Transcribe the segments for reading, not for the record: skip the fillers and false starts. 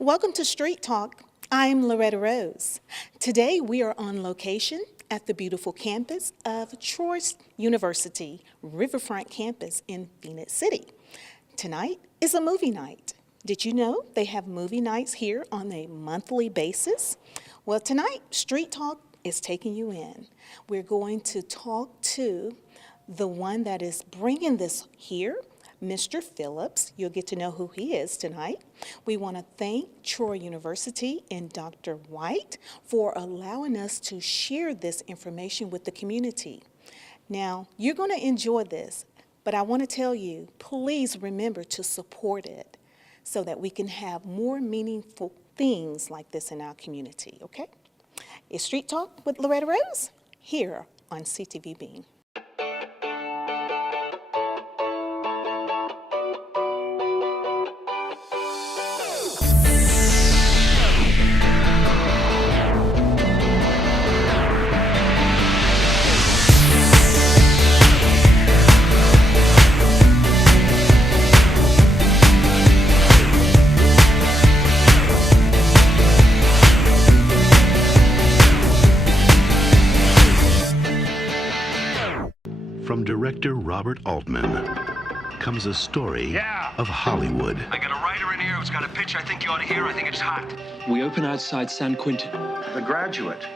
Welcome to Street Talk. I'm Loretta Rose. Today we are on location at the beautiful campus of Troy University, Riverfront campus in Phoenix City. Tonight is a movie night. Did you know they have movie nights here on a monthly basis? Well, tonight, Street Talk is taking you in. We're going to talk to the one that is bringing this here, Mr. Phillips. You'll get to know who he is tonight. We want to thank Troy University and Dr. White for allowing us to share this information with the community. Now, you're going to enjoy this, but I want to tell you, please remember to support it so that we can have more meaningful things like this in our community, okay? It's Street Talk with Loretta Rose here on CTV Bean. From director Robert Altman comes a story of Hollywood. I got a writer in here who's got a pitch I think you ought to hear. I think it's hot. We open outside San Quentin. The Graduate,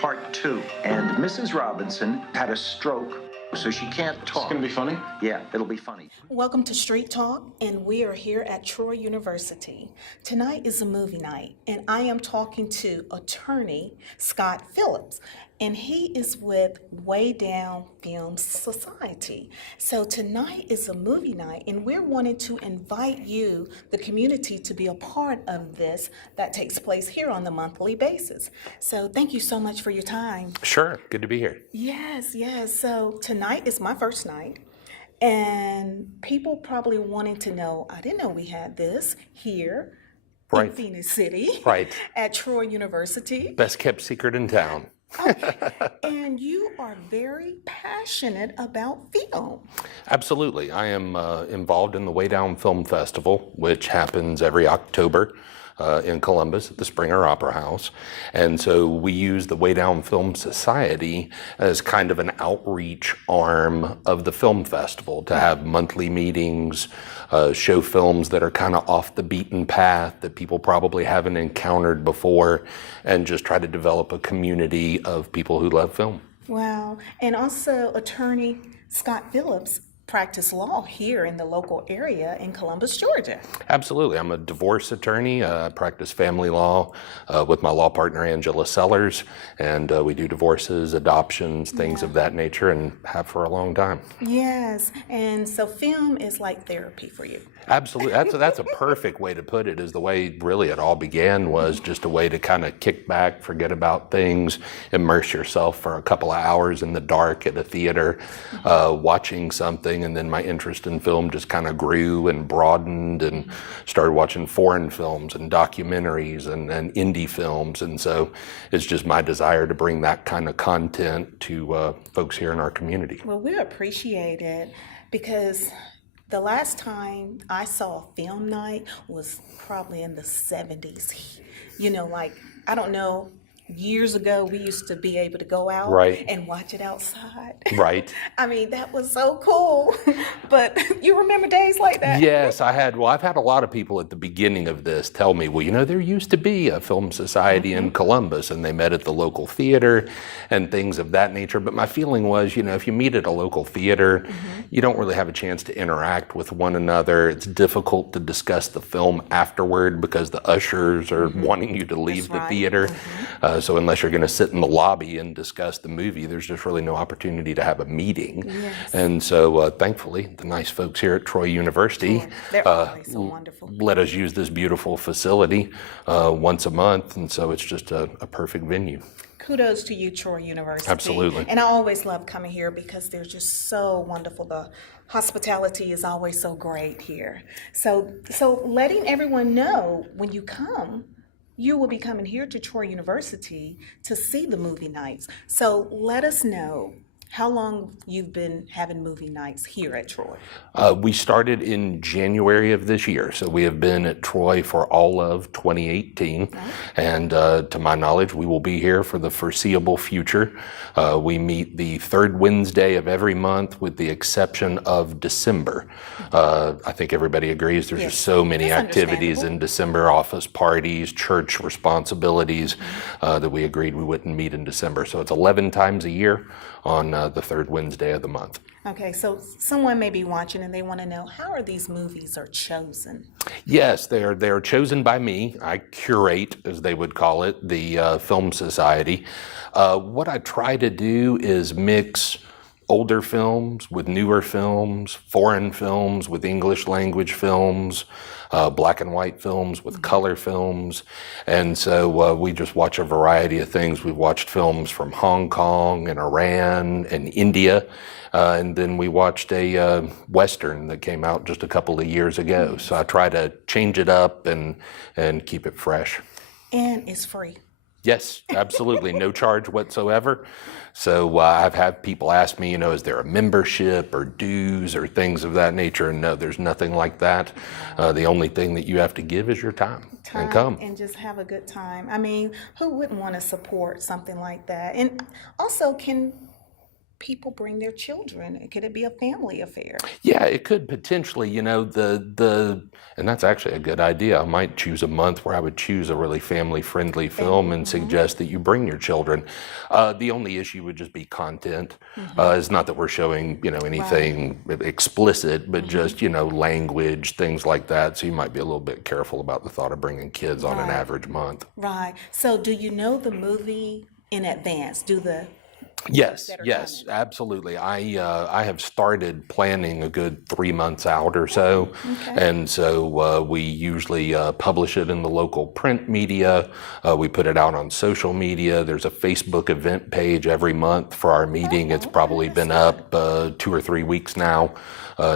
Part 2. And Mrs. Robinson had a stroke, so she can't talk. It's gonna be funny? Yeah, it'll be funny. Welcome to Street Talk, and we are here at Troy University. Tonight is a movie night, and I am talking to attorney Scott Phillips, and he is with Way Down Film Society. So tonight is a movie night, and we're wanting to invite you, the community, to be a part of this that takes place here on the monthly basis. So thank you so much for your time. Sure, good to be here. Yes. So tonight is my first night, and people probably wanting to know, I didn't know we had this here in Phoenix City, at Troy University. Best kept secret in town. Okay. And you are very passionate about film. Absolutely. I am involved in the Way Down Film Festival, which happens every October in Columbus at the Springer Opera House. And so we use the Way Down Film Society as kind of an outreach arm of the film festival to have monthly meetings, show films that are kind of off the beaten path that people probably haven't encountered before, and just try to develop a community of people who love film. Wow. And also attorney Scott Phillips practice law here in the local area in Columbus, Georgia. Absolutely. I'm a divorce attorney. I practice family law with my law partner, Angela Sellers, and we do divorces, adoptions, things of that nature, and have for a long time. Yes. And so film is like therapy for you. Absolutely. That's a perfect way to put it, is the way really it all began was just a way to kind of kick back, forget about things, immerse yourself for a couple of hours in the dark at a theater, watching something. And then my interest in film just kind of grew and broadened, and started watching foreign films and documentaries and indie films. And so it's just my desire to bring that kind of content to folks here in our community. Well, we appreciate it, because the last time I saw a film night was probably in the 70s. You know, like, I don't know, years ago we used to be able to go out and watch it outside. Right. I mean, that was so cool. But you remember days like that? Yes, I've had a lot of people at the beginning of this tell me, well, you know, there used to be a film society in Columbus, and they met at the local theater and things of that nature. But my feeling was, you know, if you meet at a local theater, you don't really have a chance to interact with one another. It's difficult to discuss the film afterward because the ushers are wanting you to leave the theater. So unless you're going to sit in the lobby and discuss the movie, there's just really no opportunity to have a meeting. Yes. And so thankfully, the nice folks here at Troy University They're always so wonderful. let us use this beautiful facility once a month. And so it's just a perfect venue. Kudos to you, Troy University. Absolutely. And I always love coming here because they're just so wonderful. The hospitality is always so great here. So letting everyone know, when you come, you will be coming here to Troy University to see the movie nights. So let us know How long you've been having movie nights here at Troy? We started in January of this year, so we have been at Troy for all of 2018, and to my knowledge, we will be here for the foreseeable future. We meet the third Wednesday of every month, with the exception of December. I think everybody agrees there's just so many That's activities in December, office parties, church responsibilities, that we agreed we wouldn't meet in December. So it's 11 times a year on the third Wednesday of the month. Okay, so someone may be watching and they want to know, how are these movies are chosen? Yes, they are chosen by me. I curate, as they would call it, the Film Society. What I try to do is mix older films with newer films, foreign films with English language films, black and white films with color films. And so we just watch a variety of things. We've watched films from Hong Kong and Iran and India. And then we watched a Western that came out just a couple of years ago. So I try to change it up and keep it fresh. And it's free. Yes, absolutely. No charge whatsoever. So I've had people ask me, is there a membership or dues or things of that nature? And no, there's nothing like that. The only thing that you have to give is your time and come. And just have a good time. I mean, who wouldn't want to support something like that? And also, can people bring their children? Could it be a family affair? Yeah, it could potentially, and that's actually a good idea. I might choose a month where I would choose a really family-friendly film and suggest that you bring your children. The only issue would just be content. It's not that we're showing, anything explicit, but just, language, things like that. So you might be a little bit careful about the thought of bringing kids on an average month. Right. So do you know the movie in advance? Yes, absolutely. I have started planning a good 3 months out or so, and so we usually publish it in the local print media. We put it out on social media. There's a Facebook event page every month for our meeting. It's probably been up 2 or 3 weeks now,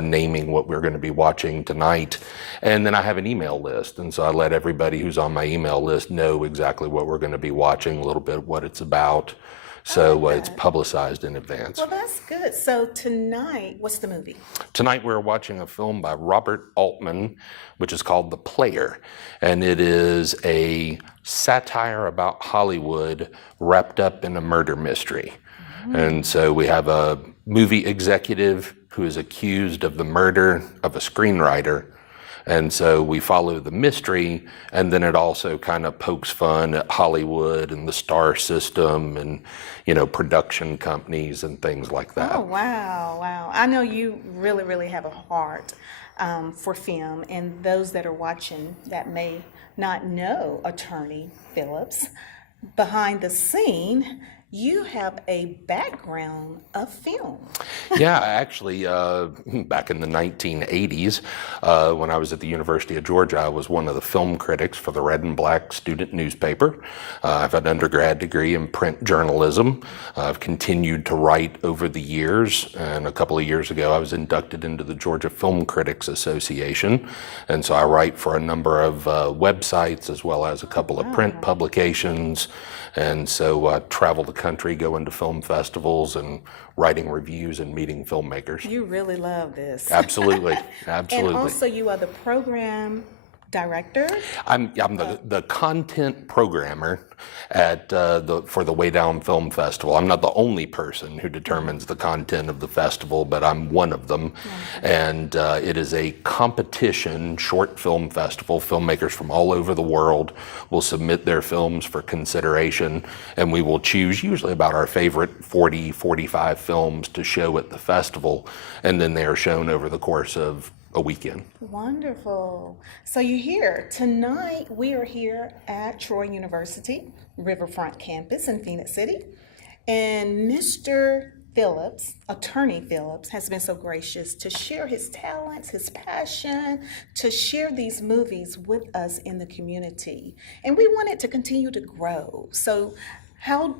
naming what we're going to be watching tonight. And then I have an email list, and so I let everybody who's on my email list know exactly what we're going to be watching, a little bit what it's about. So it's publicized in advance. Well, that's good. So tonight, what's the movie? Tonight we're watching a film by Robert Altman, which is called The Player. And it is a satire about Hollywood wrapped up in a murder mystery. And so we have a movie executive who is accused of the murder of a screenwriter. And so we follow the mystery, and then it also kind of pokes fun at Hollywood and the star system and, production companies and things like that. Oh, wow. I know you really, really have a heart for film, and those that are watching that may not know Attorney Phillips, behind the scene, you have a background of film. Yeah, actually, back in the 1980s, when I was at the University of Georgia, I was one of the film critics for the Red and Black student newspaper. I've an undergrad degree in print journalism. I've continued to write over the years, and a couple of years ago, I was inducted into the Georgia Film Critics Association, and so I write for a number of websites as well as a couple of print publications. And so I travel the country, going to film festivals and writing reviews and meeting filmmakers. You really love this. Absolutely. And also you are the program director? I'm the content programmer at for the Way Down Film Festival. I'm not the only person who determines the content of the festival, but I'm one of them. And it is a competition short film festival. Filmmakers from all over the world will submit their films for consideration, and we will choose usually about our favorite 40, 45 films to show at the festival, and then they are shown over the course of a weekend. Wonderful. So you're here. Tonight we are here at Troy University, Riverfront campus in Phoenix City. And Mr. Phillips, Attorney Phillips, has been so gracious to share his talents, his passion, to share these movies with us in the community. And we want it to continue to grow. So how,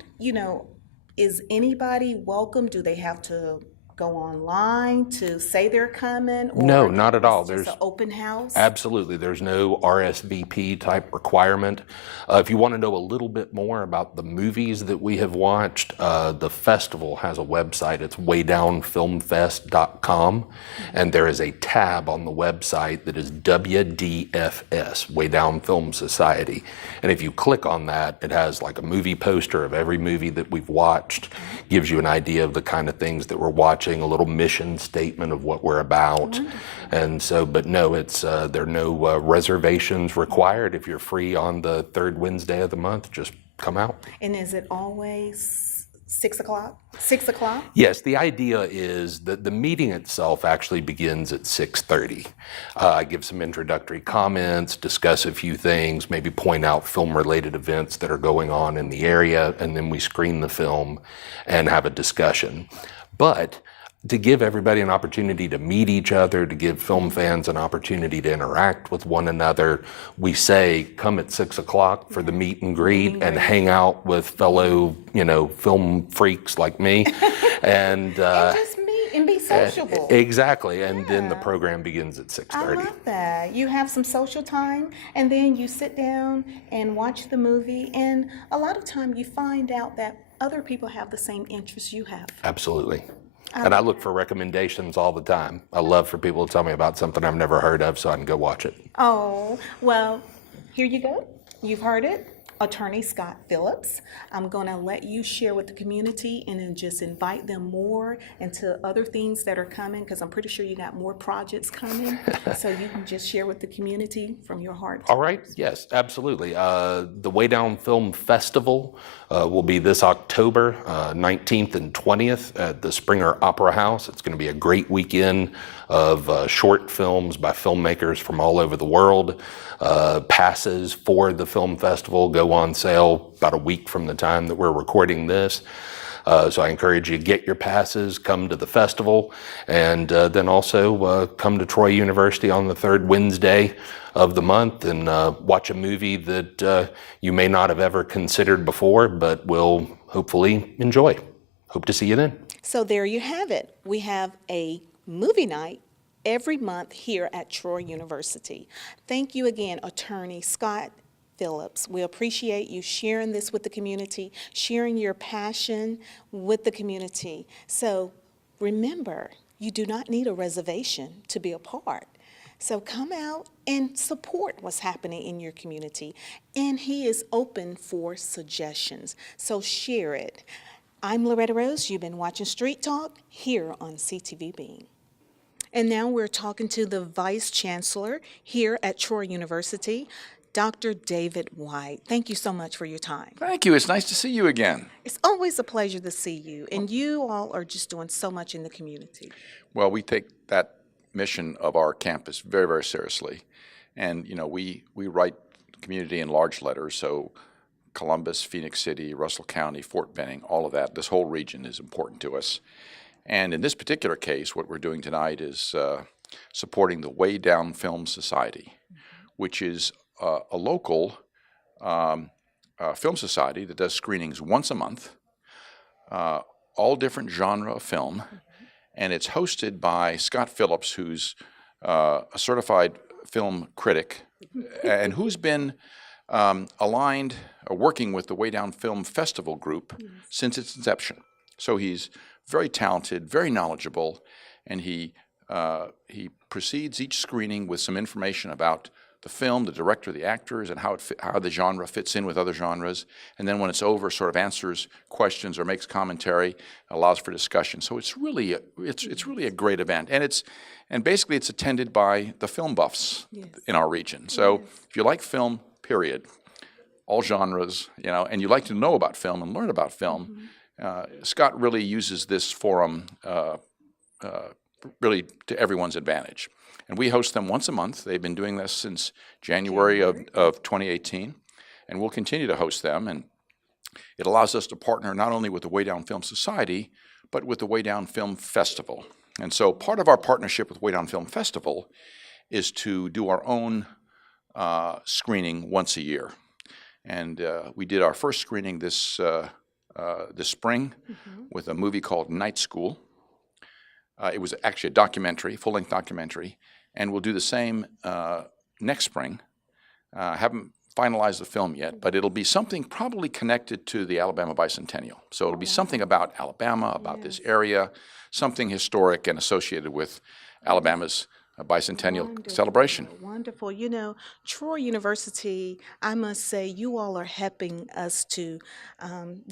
is anybody welcome? Do they have to go online to say they're coming? Or No, not at all. it's just There's an open house? Absolutely. There's no RSVP type requirement. If you want to know a little bit more about the movies that we have watched, the festival has a website. It's waydownfilmfest.com. And there is a tab on the website that is WDFS, Way Down Film Society. And if you click on that, it has like a movie poster of every movie that we've watched, gives you an idea of the kind of things that we're watching, a little mission statement of what we're about. And so, but no, it's there are no reservations required. If you're free on the third Wednesday of the month, just come out. And is it always 6 o'clock? 6 o'clock? Yes, the idea is that the meeting itself actually begins at 6:30. I give some introductory comments, discuss a few things, maybe point out film-related events that are going on in the area, and then we screen the film and have a discussion. But to give everybody an opportunity to meet each other, to give film fans an opportunity to interact with one another, we say come at 6 o'clock for the meet and greet and hang out with fellow, film freaks like me. And Just meet and be sociable. exactly. And then the program begins at 6:30. I love that. You have some social time, and then you sit down and watch the movie, and a lot of time you find out that other people have the same interests you have. Absolutely. And I look for recommendations all the time. I love for people to tell me about something I've never heard of so I can go watch it. Oh, well, here you go. You've heard it. Attorney Scott Phillips. I'm going to let you share with the community and then just invite them more into other things that are coming, because I'm pretty sure you got more projects coming. So you can just share with the community from your heart. All right. Yes, absolutely. The Way Down Film Festival will be this October 19th and 20th at the Springer Opera House. It's going to be a great weekend of short films by filmmakers from all over the world. Passes for the film festival go on sale about a week from the time that we're recording this. So I encourage you to get your passes, come to the festival, and then also come to Troy University on the third Wednesday of the month and watch a movie that you may not have ever considered before, but will hopefully enjoy. Hope to see you then. So there you have it. We have a movie night every month here at Troy University. Thank you again, Attorney Scott Phillips. We appreciate you sharing this with the community, sharing your passion with the community. So remember, you do not need a reservation to be a part. So come out and support what's happening in your community. And he is open for suggestions. So share it. I'm Loretta Rose. You've been watching Street Talk here on CTV Bean. And now we're talking to the Vice Chancellor here at Troy University, Dr. David White. Thank you so much for your time. Thank you. It's nice to see you again. It's always a pleasure to see you, and you all are just doing so much in the community. Well, we take that mission of our campus very, very seriously. And, we write the community in large letters, so Columbus, Phoenix City, Russell County, Fort Benning, all of that, this whole region is important to us. And in this particular case, what we're doing tonight is supporting the Way Down Film Society, which is a local film society that does screenings once a month, all different genre of film, and it's hosted by Scott Phillips, who's a certified film critic and who's been aligned or working with the Way Down Film Festival group since its inception. So he's very talented, very knowledgeable, and he precedes each screening with some information about the film, the director, the actors, and how the genre fits in with other genres. And then when it's over, sort of answers questions or makes commentary, allows for discussion. So it's really a great event, and basically it's attended by the film buffs in our region. So if you like film, period, all genres, and you like to know about film and learn about film. Scott really uses this forum really to everyone's advantage. And we host them once a month. They've been doing this since January of 2018, and we'll continue to host them. And it allows us to partner not only with the Way Down Film Society, but with the Way Down Film Festival. And so part of our partnership with Way Down Film Festival is to do our own screening once a year. And we did our first screening this spring with a movie called Night School. It was actually a documentary, full-length documentary, and we'll do the same next spring. Haven't finalized the film yet, but it'll be something probably connected to the Alabama Bicentennial. So it'll be something about Alabama, about this area, something historic and associated with Alabama's bicentennial celebration. Wonderful. You know, Troy University, I must say, you all are helping us to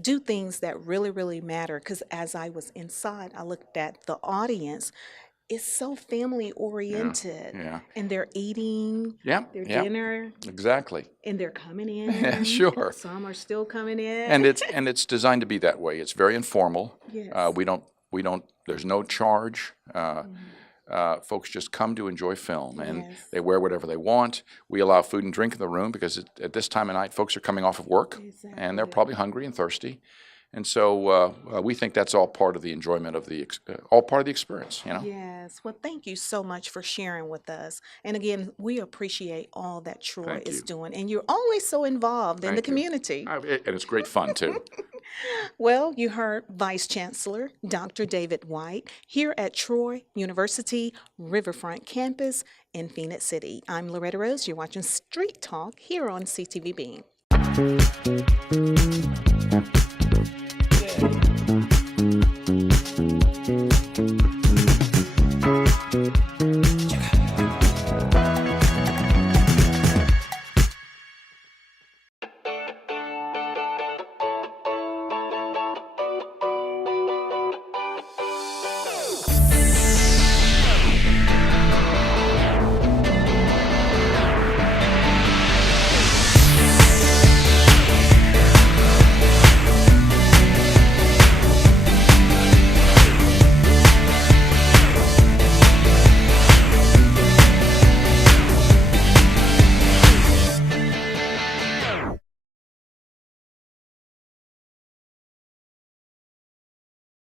do things that really, really matter. Because as I was inside, I looked at the audience. It's so family oriented. Yeah. And they're eating Yeah, their yeah. Dinner. Exactly. And they're coming in. Sure. Some are still coming in. And it's designed to be that way. It's very informal. Yes. We don't. There's no charge. Folks just come to enjoy film, and Yes. they wear whatever they want. We allow food and drink in the room because at this time of night, folks are coming off of work, and they're probably hungry and thirsty. And so we think that's all part of the enjoyment of all part of the experience. You know. Yes. Well, thank you so much for sharing with us. And again, we appreciate all that Troy Thank is you. doing. And you're always so involved in the Thank you. community. And it's great fun too. Well, you heard Vice Chancellor Dr. David White here at Troy University Riverfront Campus in Phoenix City. I'm Loretta Rose. You're watching Street Talk here on CTV Beam.